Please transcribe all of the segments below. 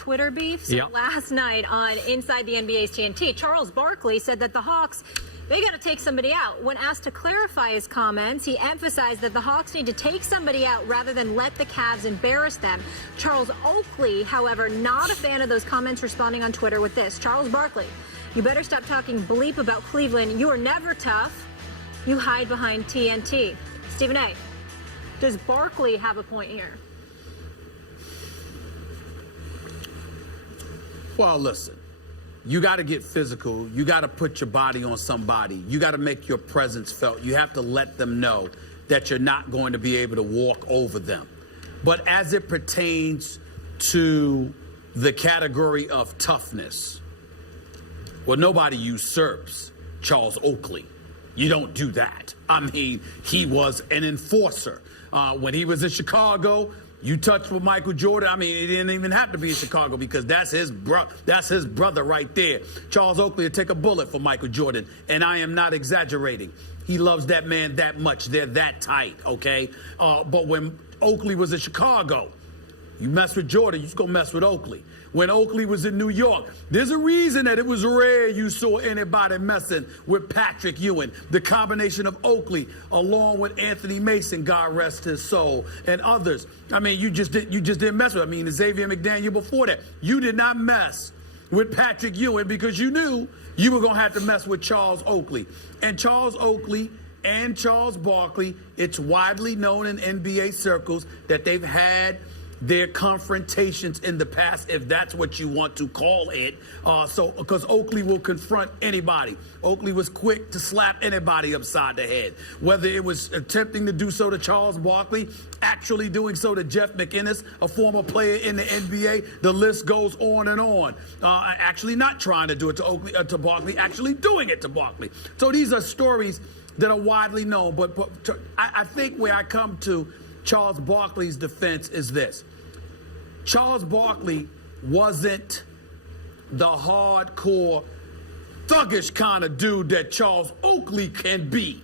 Twitter beef. So last night on Inside the NBA's TNT, Charles Barkley said that the Hawks, they got to take somebody out. When asked to clarify his comments, he emphasized that the Hawks need to take somebody out rather than let the Cavs embarrass them. Charles Oakley, however, not a fan of those comments, responding on Twitter with this. Charles Barkley, you better stop talking bleep about Cleveland. You are never tough. You hide behind TNT. Stephen A., does Barkley have a point here? Well, listen, you got to get physical. You got to put your body on somebody. You got to make your presence felt. You have to let them know that you're not going to be able to walk over them. But as it pertains to the category of toughness, well, nobody usurps Charles Oakley. You don't do that. I mean, he was an enforcer. When he was in Chicago, you touched with Michael Jordan. I mean, it didn't even have to be in Chicago because that's his brother right there. Charles Oakley would take a bullet for Michael Jordan, and I am not exaggerating. He loves that man that much. They're that tight, okay? But when Oakley was in Chicago, you mess with Jordan, you just go mess with Oakley. When Oakley was in New York, there's a reason that it was rare you saw anybody messing with Patrick Ewing. The combination of Oakley, along with Anthony Mason, God rest his soul, and others. I mean, you just didn't mess with. I mean, Xavier McDaniel before that. You did not mess with Patrick Ewing because you knew you were going to have to mess with Charles Oakley. And Charles Oakley and Charles Barkley, it's widely known in NBA circles that they've had their confrontations in the past, if that's what you want to call it. Because Oakley will confront anybody. Oakley was quick to slap anybody upside the head. Whether it was attempting to do so to Charles Barkley, actually doing so to Jeff McInnes, a former player in the NBA, the list goes on and on. Actually not trying to do it to Barkley, actually doing it to Barkley. So these are stories that are widely known. But I think where I come to Charles Barkley's defense is this. Charles Barkley wasn't the hardcore, thuggish kind of dude that Charles Oakley can be.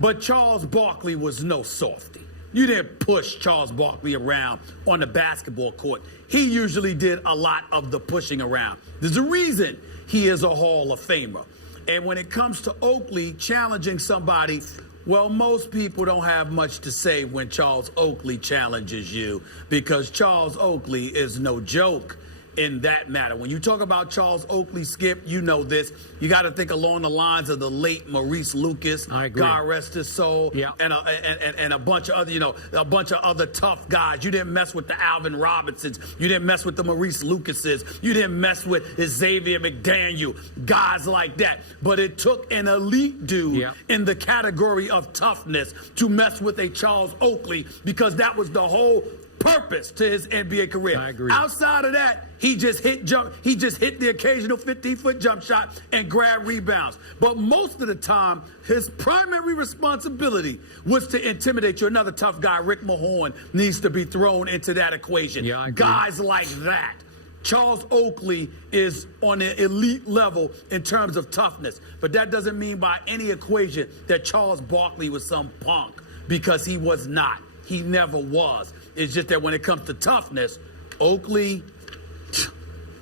But Charles Barkley was no softy. You didn't push Charles Barkley around on the basketball court. He usually did a lot of the pushing around. There's a reason he is a Hall of Famer. And when it comes to Oakley challenging somebody, well, most people don't have much to say when Charles Oakley challenges you because Charles Oakley is no joke in that matter. When you talk about Charles Oakley, Skip, you know this. You got to think along the lines of the late Maurice Lucas, God rest his soul, and a bunch of other, a bunch of other tough guys. You didn't mess with the Alvin Robinsons. You didn't mess with the Maurice Lucases. You didn't mess with Xavier McDaniel, guys like that. But it took an elite dude in the category of toughness to mess with a Charles Oakley because that was the whole purpose to his NBA career. I agree. Outside of that, he just hit the occasional 15-foot jump shot and grab rebounds. But most of the time, his primary responsibility was to intimidate you. Another tough guy, Rick Mahorn, needs to be thrown into that equation. Yeah, I agree. Guys like that. Charles Oakley is on an elite level in terms of toughness. But that doesn't mean by any equation that Charles Barkley was some punk, because he was not. He never was. It's just that when it comes to toughness, Oakley's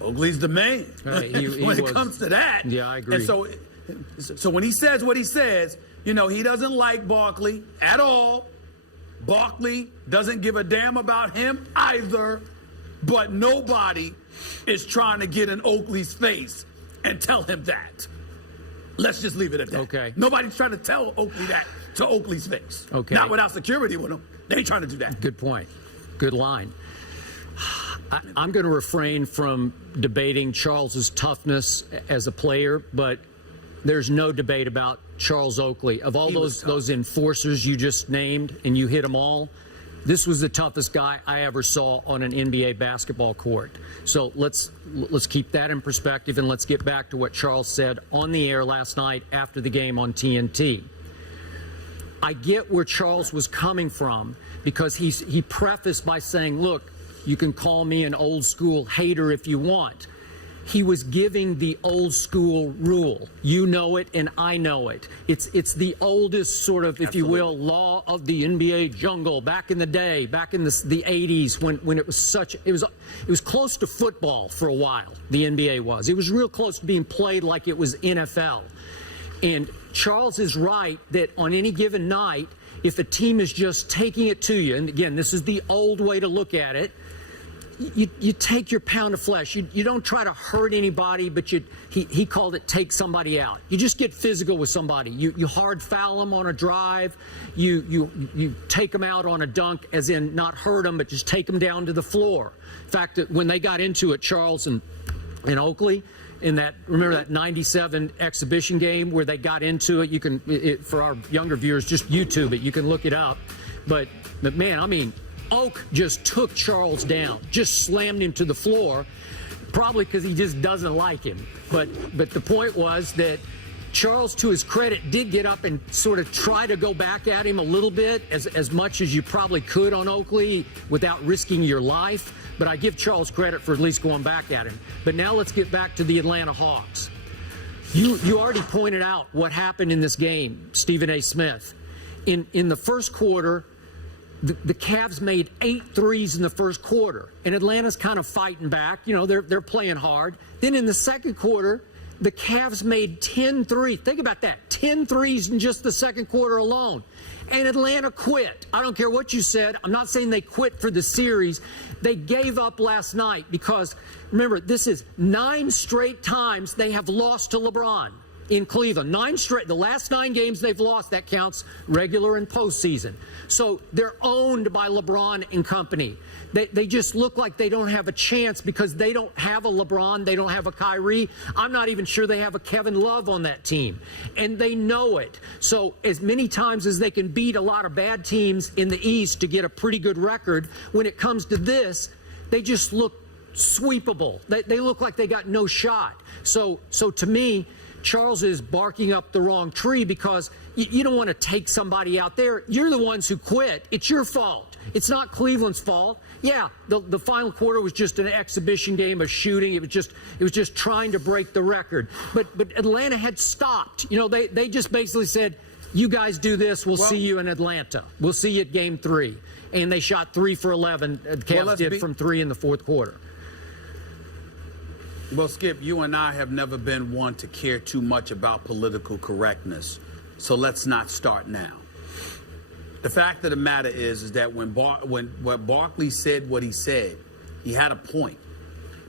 the man. When it comes to that. Yeah, I agree. And so when he says what he says, he doesn't like Barkley at all. Barkley doesn't give a damn about him either. But nobody is trying to get in Oakley's face and tell him that. Let's just leave it at that. Okay. Nobody's trying to tell Oakley that to Oakley's face. Okay. Not without security with him. They ain't trying to do that. Good point. Good line. I'm going to refrain from debating Charles's toughness as a player, but there's no debate about Charles Oakley. Of all those enforcers you just named, and you hit them all, this was the toughest guy I ever saw on an NBA basketball court. So let's keep that in perspective, and let's get back to what Charles said on the air last night after the game on TNT. I get where Charles was coming from because he prefaced by saying, look, you can call me an old school hater if you want. he was giving the old school rule. You know it and I know it. It's the oldest sort of, if you will, law of the NBA jungle back in the day, back in the 80s when it was close to football for a while, the NBA was. It was real close to being played like it was NFL. And Charles is right that on any given night, if a team is just taking it to you, and again, this is the old way to look at it, you take your pound of flesh. You don't try to hurt anybody, but he called it take somebody out. You just get physical with somebody. You hard foul them on a drive. You take them out on a dunk, as in not hurt them, but just take them down to the floor. In fact, when they got into it, Charles and Oakley, in that, remember that 97 exhibition game where they got into it? You can, for our younger viewers, just YouTube it. You can look it up. But man, I mean, Oak just took Charles down, just slammed him to the floor, probably because he just doesn't like him. But the point was that Charles, to his credit, did get up and sort of try to go back at him a little bit, as much as you probably could on Oakley without risking your life. But I give Charles credit for at least going back at him. But now let's get back to the Atlanta Hawks. You already pointed out what happened in this game, Stephen A. Smith. In the first quarter, the Cavs made 8 threes in the first quarter, and Atlanta's kind of fighting back. You know, they're playing hard. Then in the second quarter, the Cavs made 10 threes. Think about that, 10 threes in just the second quarter alone. And Atlanta quit. I don't care what you said. I'm not saying they quit for the series. They gave up last night because, remember, this is 9 straight times they have lost to LeBron in Cleveland. 9 straight. The last 9 games they've lost, that counts regular and postseason. So they're owned by LeBron and company. They just look like they don't have a chance because they don't have a LeBron. They don't have a Kyrie. I'm not even sure they have a Kevin Love on that team. And they know it. So as many times as they can beat a lot of bad teams in the East to get a pretty good record, when it comes to this, they just look sweepable. They look like they got no shot. So to me, Charles is barking up the wrong tree because you don't want to take somebody out there. You're the ones who quit. It's your fault. It's not Cleveland's fault. Yeah, the final quarter was just an exhibition game of shooting. It was just trying to break the record. But Atlanta had stopped. You know, they just basically said, you guys do this, we'll see you in Atlanta. We'll see you at game 3. And they shot 3 for 11. The Cavs did from 3 in the fourth quarter. Well, Skip, you and I have never been one to care too much about political correctness. So let's not start now. The fact of the matter is that when Barkley said what he said, he had a point.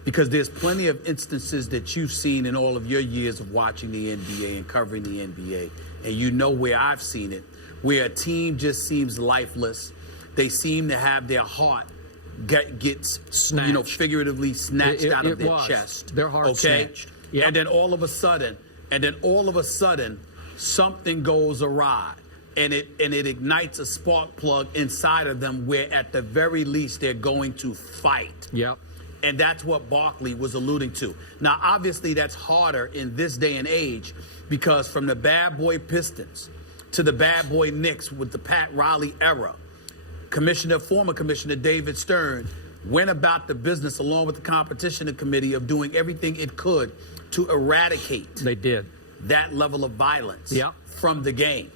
Because there's plenty of instances that you've seen in all of your years of watching the NBA and covering the NBA, and you know where I've seen it, where a team just seems lifeless. They seem to have their heart gets snatched. You know, figuratively snatched out of their chest. Their heart snatched. Yep. And then all of a sudden, something goes awry. And it ignites a spark plug inside of them where at the very least they're going to fight. Yep. And that's what Barkley was alluding to. Now, obviously, that's harder in this day and age because from the bad boy Pistons to the bad boy Knicks with the Pat Riley era, former Commissioner David Stern went about the business along with the competition committee of doing everything it could to eradicate that level of violence from the game.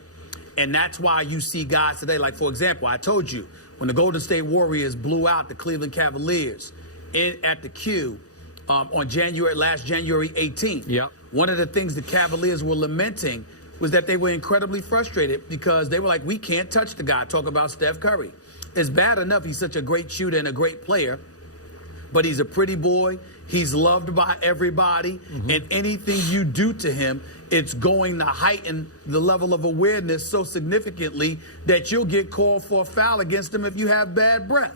And that's why you see guys today, like, for example, I told you, when the Golden State Warriors blew out the Cleveland Cavaliers at the Q on last January 18th, one of the things the Cavaliers were lamenting was that they were incredibly frustrated because they were like, we can't touch the guy. Talk about Steph Curry. It's bad enough he's such a great shooter and a great player, but he's a pretty boy. He's loved by everybody, and anything you do to him, it's going to heighten the level of awareness so significantly that you'll get called for a foul against him if you have bad breath.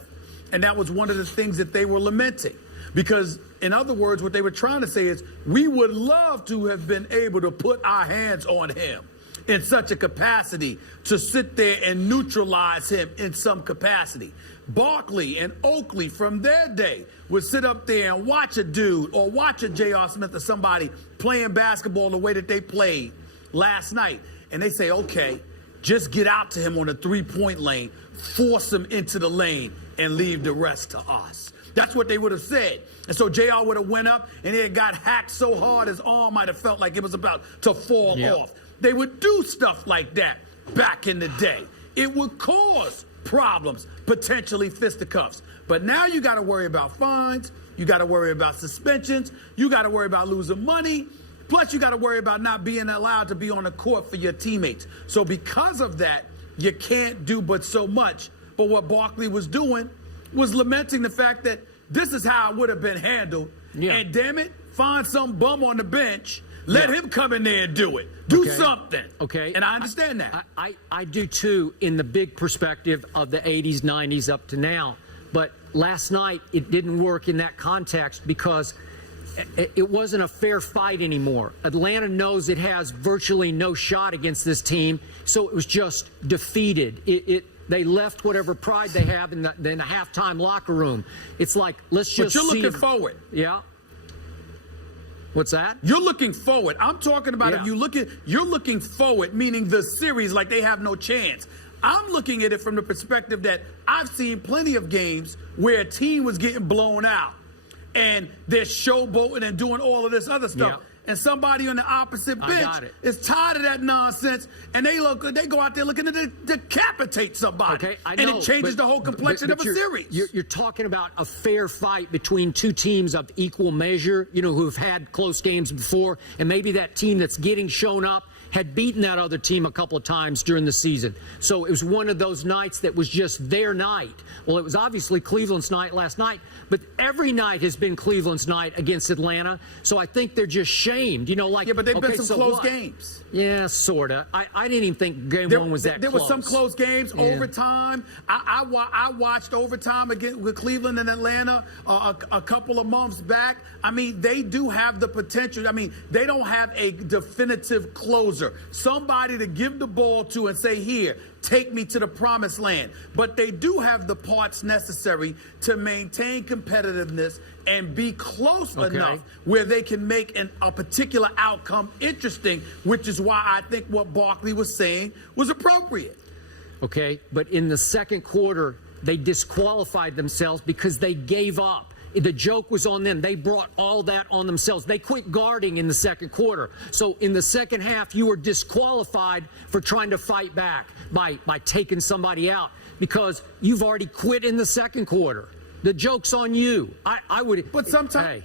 And that was one of the things that they were lamenting. Because, in other words, what they were trying to say is, we would love to have been able to put our hands on him in such a capacity to sit there and neutralize him in some capacity. Barkley and Oakley from their day would sit up there and watch a dude or watch a J.R. Smith or somebody playing basketball the way that they played last night. And they say, okay, just get out to him on the three-point lane, force him into the lane, and leave the rest to us. That's what they would have said. And so JR would have went up and it got hacked so hard his arm might have felt like it was about to fall off. They would do stuff like that back in the day. It would cause problems, potentially fisticuffs. But now you got to worry about fines. You got to worry about suspensions. You got to worry about losing money. Plus, you got to worry about not being allowed to be on the court for your teammates. So because of that, you can't do but so much. But what Barkley was doing was lamenting the fact that this is how it would have been handled. And damn it, find some bum on the bench. Let him come in there and do it. Do something. And I understand that. I do too, in the big perspective of the 80s, 90s up to now. But last night, it didn't work in that context because it wasn't a fair fight anymore. Atlanta knows it has virtually no shot against this team, so it was just defeated. They left whatever pride they have in the halftime locker room. It's like, let's just But you're looking forward. Yeah. What's that? You're looking forward. I'm talking about if you're looking forward, meaning the series like they have no chance. I'm looking at it from the perspective that I've seen plenty of games where a team was getting blown out and they're showboating and doing all of this other stuff. And somebody on the opposite bench is tired of that nonsense, and they go out there looking to decapitate somebody. And it changes the whole complexion of a series. You're talking about a fair fight between two teams of equal measure, you know, who've had close games before, and maybe that team that's getting shown up had beaten that other team a couple of times during the season. So it was one of those nights that was just their night. Well, it was obviously Cleveland's night last night, but every night has been Cleveland's night against Atlanta. So I think they're just shamed, you know, like. Yeah, but they've been some close games. Yeah, sort of. I didn't even think game one was that close. There were some close games, overtime. I watched overtime again with Cleveland and Atlanta a couple of months back. I mean, they do have the potential. I mean, they don't have a definitive closer, somebody to give the ball to and say, here, take me to the promised land. But they do have the parts necessary to maintain competitiveness and be close enough where they can make a particular outcome interesting, which is why I think what Barkley was saying was appropriate. Okay, but in the second quarter, they disqualified themselves because they gave up. The joke was on them. They brought all that on themselves. They quit guarding in the second quarter. So in the second half, you were disqualified for trying to fight back by taking somebody out because you've already quit in the second quarter. The joke's on you. I would. But sometimes.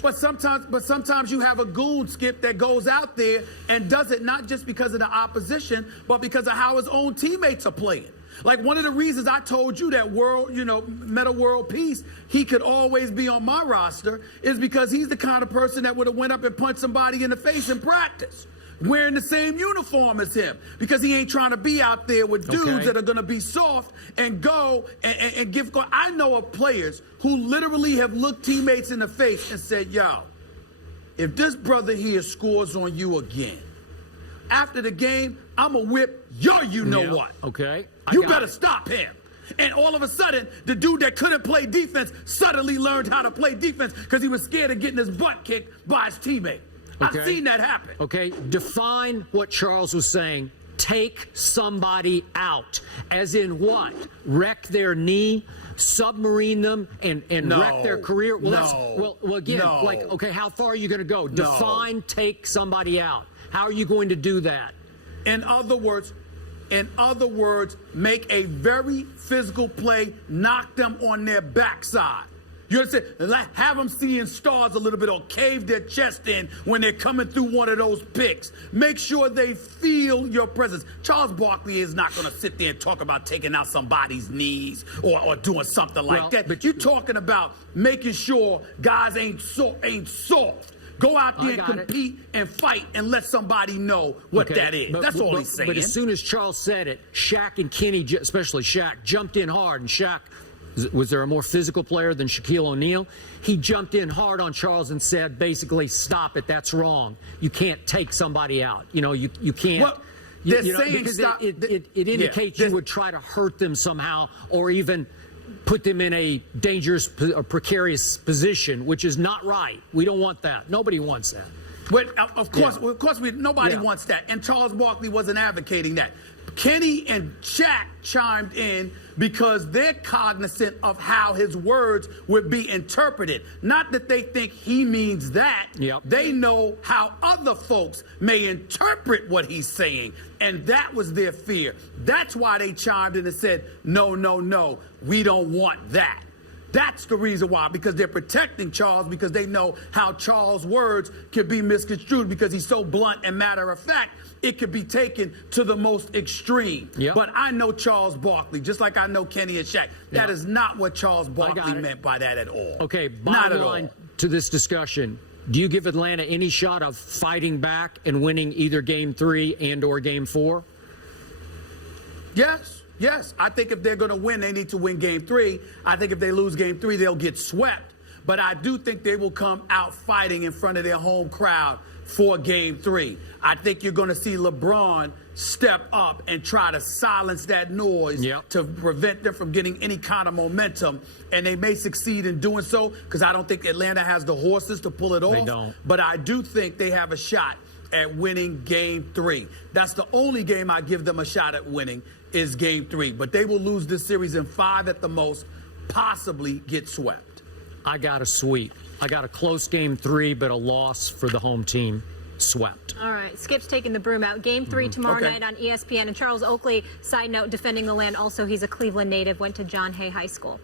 But sometimes you have a goon, Skip, that goes out there and does it not just because of the opposition, but because of how his own teammates are playing. Like one of the reasons I told you that Meta World Peace, he could always be on my roster is because he's the kind of person that would have went up and punched somebody in the face in practice, wearing the same uniform as him, because he ain't trying to be out there with dudes that are going to be soft and go and give. I know of players who literally have looked teammates in the face and said, yo, if this brother here scores on you again, after the game, I'm going to whip you know what. You better stop him. And all of a sudden, the dude that couldn't play defense suddenly learned how to play defense because he was scared of getting his butt kicked by his teammate. I've seen that happen. Define what Charles was saying. Take somebody out. As in what? Wreck their knee? Submarine them and wreck their career? Well, how far are you going to go? Define take somebody out. How are you going to do that? In other words, make a very physical play, knock them on their backside. You understand? Have them seeing stars a little bit or cave their chest in when they're coming through one of those picks. Make sure they feel your presence. Charles Barkley is not going to sit there and talk about taking out somebody's knees or doing something like that. But you're talking about making sure guys ain't soft. Go out there and compete and fight and let somebody know what that is. That's all he's saying. But as soon as Charles said it, Shaq and Kenny, especially Shaq, jumped in hard. And Shaq, was there a more physical player than Shaquille O'Neal? He jumped in hard on Charles and said, basically, stop it. That's wrong. You can't take somebody out. You know, you can't. Well, they're saying because stop. It indicates you would try to hurt them somehow or even put them in a dangerous or precarious position, which is not right. We don't want that. Nobody wants that. But of course, nobody wants that. And Charles Barkley wasn't advocating that. Kenny and Shaq chimed in because they're cognizant of how his words would be interpreted. Not that they think he means that. Yep. They know how other folks may interpret what he's saying, and that was their fear. That's why they chimed in and said, no, no, no, we don't want that. That's the reason why, because they're protecting Charles, because they know how Charles' words can be misconstrued because he's so blunt and matter of fact. It could be taken to the most extreme. Yep. But I know Charles Barkley, just like I know Kenny and Shaq. That is not what Charles Barkley meant by that at all. Okay, not bottom at line all. to this discussion, do you give Atlanta any shot of fighting back and winning either Game 3 and or Game 4? Yes, yes. I think if they're going to win, they need to win Game 3. I think if they lose Game 3, they'll get swept. But I do think they will come out fighting in front of their home crowd for Game 3. I think you're going to see LeBron step up and try to silence that noise to prevent them from getting any kind of momentum. And they may succeed in doing so because I don't think Atlanta has the horses to pull it off. They don't. But I do think they have a shot at winning Game 3. That's the only game I give them a shot at winning is Game 3. But they will lose this series in 5 at the most, possibly get swept. I got a sweep. I got a close Game 3, but a loss for the home team. Swept. All right, Skip's taking the broom out. Game 3 tomorrow night on ESPN. And Charles Oakley, side note, defending the land. Also, he's a Cleveland native, went to John Hay High School.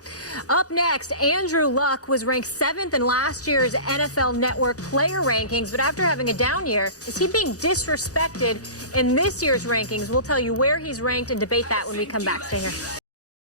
Up next, Andrew Luck was ranked 7th in last year's NFL Network player rankings. But after having a down year, is he being disrespected in this year's rankings? We'll tell you where he's ranked and debate that when we come back. Stay here.